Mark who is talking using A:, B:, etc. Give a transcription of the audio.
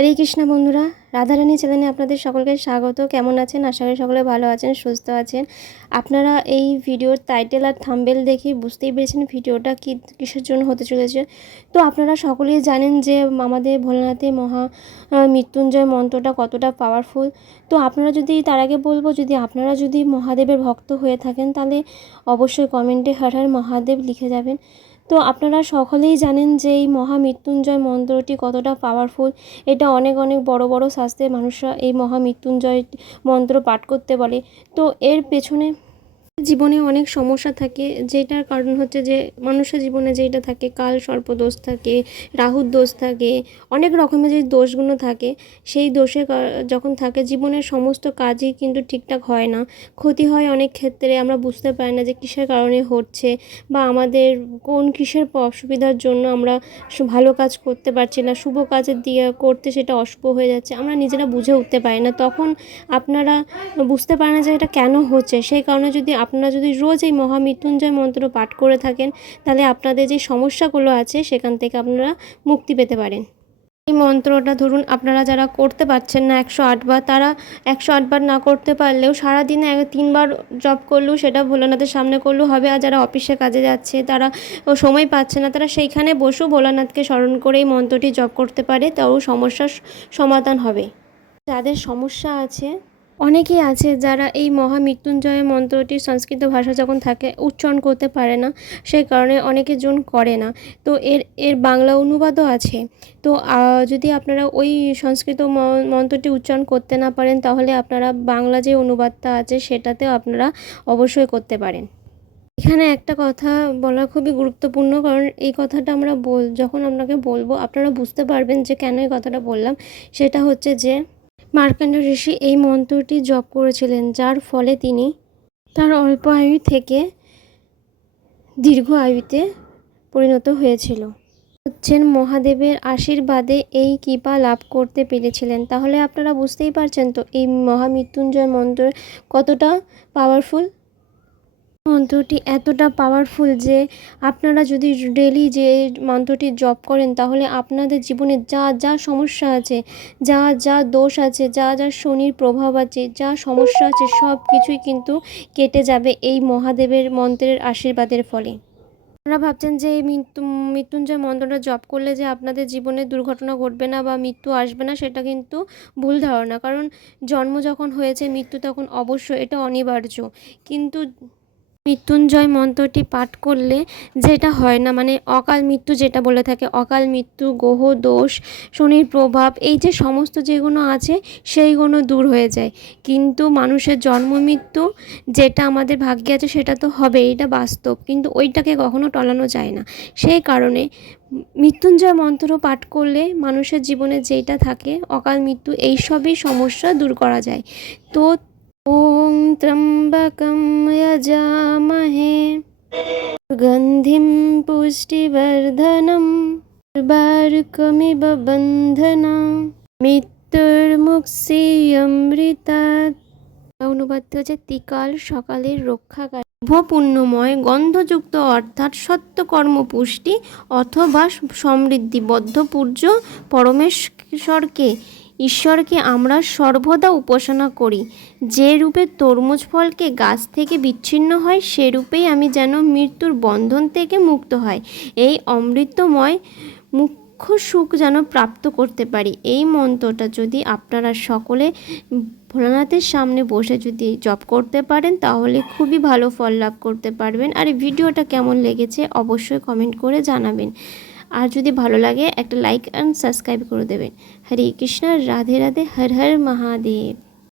A: হরে কৃষ্ণ বন্ধুরা, রাধারানী চ্যানেলে আপনাদের সকলকে স্বাগত। কেমন আছেন? আশা করি সকলে ভালো আছেন, সুস্থ আছেন। আপনারা এই ভিডিওর টাইটেল আর থাম্বেল দেখে বুঝতেই পেরেছেন ভিডিওটা কী, কিসের জন্য হতে চলেছে। তো আপনারা সকলেই জানেন যে আমাদের ভোলানাথে মহা মৃত্যুঞ্জয় মন্ত্রটা কতটা পাওয়ারফুল তো আপনারা যদি, তার আগে বলব, যদি আপনারা যদি মহাদেবের ভক্ত হয়ে থাকেন, তাহলে অবশ্যই কমেন্টে হর হর মহাদেব লিখে যাবেন। তো আপনারা সকলেই জানেন যে এই মহামৃত্যুঞ্জয় মন্ত্রটি কতটা পাওয়ারফুল এটা অনেক অনেক বড় বড় শাস্ত্রের মানুষরা এই মহামৃত্যুঞ্জয় মন্ত্র পাঠ করতে বলে। তো এর পেছনে জীবনে অনেক সমস্যা থাকে, যেটার কারণ হচ্ছে যে মানুষের জীবনে যেটা থাকে, কাল সর্পদোষ থাকে, রাহুর দোষ থাকে, অনেক রকমের যে দোষগুলো থাকে, সেই দোষে যখন থাকে জীবনের সমস্ত কাজই কিন্তু ঠিকঠাক হয় না। ক্ষতি হয় অনেক ক্ষেত্রে, আমরা বুঝতে পারি না যে কিসের কারণে হচ্ছে বা আমাদের কোন কিসের অসুবিধার জন্য আমরা ভালো কাজ করতে পারছি না, শুভ কাজের দিয়ে করতে সেটা অশুভ হয়ে যাচ্ছে, আমরা নিজেরা বুঝে উঠতে পারি না। তখন আপনারা বুঝতে পারেন না যে এটা কেন হচ্ছে, সেই কারণে যদি আপনারা যদি রোজ এই মহামৃত্যুঞ্জয় মন্ত্র পাঠ করে থাকেন, তাহলে আপনাদের যে সমস্যাগুলো আছে, সেখান থেকে আপনারা মুক্তি পেতে পারেন। এই মন্ত্রটা ধরুন, আপনারা যারা করতে পারছেন না একশো আটবার তারা একশো আটবার না করতে পারলেও সারাদিনে তিনবার জব করলেও সেটা ভোলানাথের সামনে করলেও হবে। আর যারা অফিসে কাজে যাচ্ছে, তারা সময় পাচ্ছে না, তারা সেইখানে বসেও ভোলানাথকে স্মরণ করে এই মন্ত্রটি জপ করতে পারে, তাও সমস্যার সমাধান হবে। যাদের সমস্যা আছে অনেকেই আছে যারা এই মহামৃত্যুঞ্জয় মন্ত্রটি সংস্কৃত ভাষা যখন থাকে, উচ্চারণ করতে পারে না সেই কারণে অনেকে জন করে না। তো এর এর বাংলা অনুবাদও আছে। তো যদি আপনারা ওই সংস্কৃত মন্ত্রটি উচ্চারণ করতে না পারেন, তাহলে আপনারা বাংলা যে অনুবাদটা আছে, সেটাতেও আপনারা অবশ্যই করতে পারেন। এখানে একটা কথা বলা খুবই গুরুত্বপূর্ণ, কারণ এই কথাটা আমরা বল, যখন আপনাকে বলব, আপনারা বুঝতে পারবেন যে কেন এই কথাটা বললাম। সেটা হচ্ছে যে মার্কণ্ড ঋষি এই মন্ত্রটি জপ করেছিলেন, যার ফলে তিনি তার অল্প আয়ু থেকে দীর্ঘ আয়ুতে পরিণত হয়েছিল। হচ্ছেন মহাদেবের আশীর্বাদে এই কৃপা লাভ করতে পেরেছিলেন। তাহলে আপনারা বুঝতেই পারছেন তো, এই মহামৃত্যুঞ্জয় মন্ত্র কতটা পাওয়ারফুল মন্ত্রটি এতটা পাওয়ারফুল যে আপনারা যদি ডেলি যে মন্ত্রটি জপ করেন, তাহলে আপনাদের জীবনে যা যা সমস্যা আছে, যা যা দোষ আছে, যা যা শনির প্রভাব আছে, যা সমস্যা আছে, সব কিছুই কিন্তু কেটে যাবে এই মহাদেবের মন্ত্রের আশীর্বাদের ফলে। আপনারা ভাবছেন যে এই মৃত্যু, মৃত্যুঞ্জয় মন্ত্রটা জপ করলে যে আপনাদের জীবনে দুর্ঘটনা ঘটবে না বা মৃত্যু আসবে না, সেটা কিন্তু ভুল ধারণা। কারণ জন্ম যখন হয়েছে, মৃত্যু তখন অবশ্যই, এটা অনিবার্য। কিন্তু মৃত্যুঞ্জয় মন্ত্রটি পাঠ করলে যেটা হয় না মানে অকাল মৃত্যু যেটা বলে থাকে, অকাল মৃত্যু গ্রহ দোষ, শনির প্রভাব, এই যে সমস্ত যেগুলো আছে সেইগুলো দূর হয়ে যায়। কিন্তু মানুষের জন্ম মৃত্যু যেটা আমাদের ভাগ্যে আছে সেটা তো হবে এটা বাস্তব। কিন্তু ওইটাকে কখনো টলানো যায় না। সেই কারণে মৃত্যুঞ্জয় মন্ত্র পাঠ করলে মানুষের জীবনে যেটা থাকে, অকাল মৃত্যু, এইসবই সমস্যা দূর করা যায়। তো ॐ त्र्यम्बकं यजामहे सुगन्धिं पुष्टिवर्धनं बार्कमिव बन्धना মৃত্যুর্মুক্ষীয়মৃতাৎ অনুবাদ হচ্ছে ত্রিকাল সকালের রক্ষাকারী শুভ পুণ্যময় গন্ধযুক্ত অর্থাৎ সত্যকর্ম পুষ্টি অথবা সমৃদ্ধিবদ্ধ পূর্য পরমেশ্বরকে ঈশ্বরকে আমরা সর্বদা উপাসনা করি। যে রূপে তরমুজ ফলকে গাছ থেকে বিচ্ছিন্ন হয়, সে রূপেই আমি যেন মৃত্যুর বন্ধন থেকে মুক্ত হয়। এই অমৃতময় মুখ্য সুখ যেন প্রাপ্ত করতে পারি। এই মন্ত্রটা যদি আপনারা সকলে ভোলানাথের সামনে বসে যদি জব করতে পারেন, তাহলে খুবই ভালো ফল লাভ করতে পারবেন। আর ভিডিওটা কেমন লেগেছে অবশ্যই কমেন্ট করে জানাবেন। আর যদি ভালো লাগে একটা লাইক অ্যান্ড সাবস্ক্রাইব করে দেবেন। হরে কৃষ্ণ, রাধে রাধে, হর হর মহাদেব।